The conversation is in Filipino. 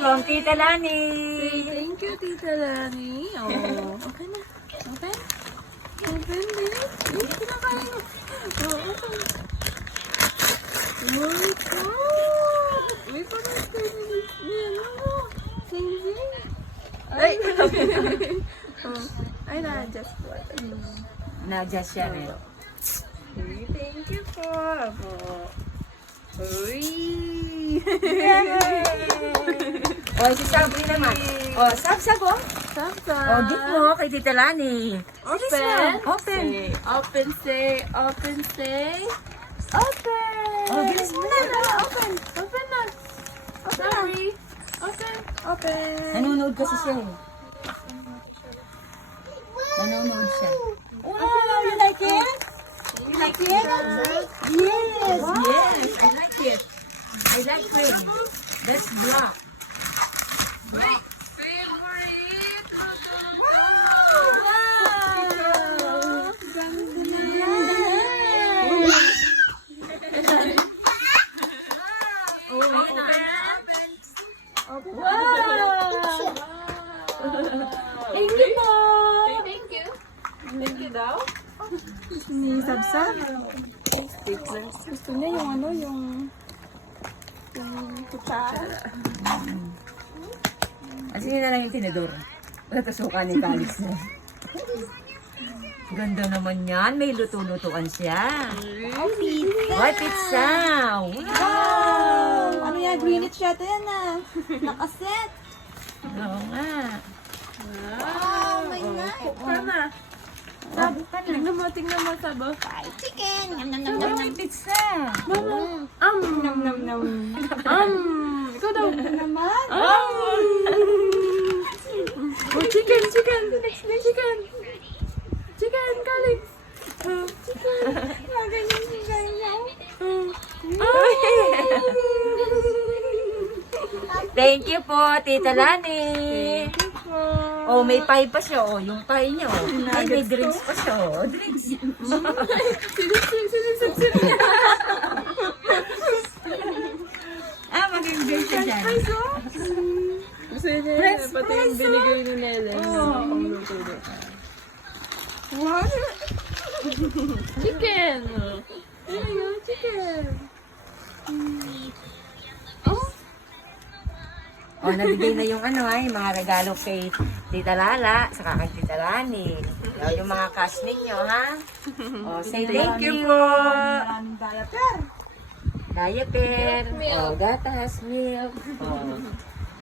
from Tita Lani. Thank you, Tita Lani. Oh, okay na. Open? Open din. Hindi kinakain mo. Oh, open. Oh my God! May parang yan ako. Sing-sing. Ay! Oh, ay, na-adjust po. Na-adjust siya eh. Uy, thank you po. Apo. Uy! O, si Sabri naman. O, Sab, oh. Sasa. O, gift mo kay Tita Lani. Open. Open. Say, open, say, open, say. Open. Oh, bilis mo na. Open. Open na. Sorry. Open. Open. Nanonood kasi siya eh. Nanonood siya. Wow, you like it? You like it? Yes. Yes, I like it. I like cream. That's black. Thank you po. Thank you. Thank you daw. Ni Sabsab. Stickers. Gusto niya yung ano, yung kutsara. Kasi yun na lang yung tinidor. Natasukan ni Calix mo. Ganda naman yan. May luto-lutuan siya. White pizza. Wow! Ano yan? Greenwich yata yan ah. Nakaset. Oo nga. Oh my God. Sana. Sab, tingnan mo, Sabo. Fried chicken. Yum, yum, yum, Pero yum, may yum. pizza. Nam, nam, nam. Ikaw daw. Naman. Oh, chicken. Chicken, Calix. Chicken. Ganyan si ganyan. Thank you po, Tita Lani. Oh, may pie pa siya. Oh, yung pie niya. Oh. Ay, may drinks pa siya. Oh, drinks. Sinisig. Ah, magiging siya dyan. Gusto niya, pati yung binigay ni Nele. Pangluto niya. What? Chicken! There you go, chicken! Oh! Oh, nabigay na yung ano ay, mga regalo kay Tita Lala, saka kay Tita Lani. Oh, yung mga cash ninyo, ha? Oh, say thank you po. Ang dalaper. Diaper. Oh, gatas, milk. Oh.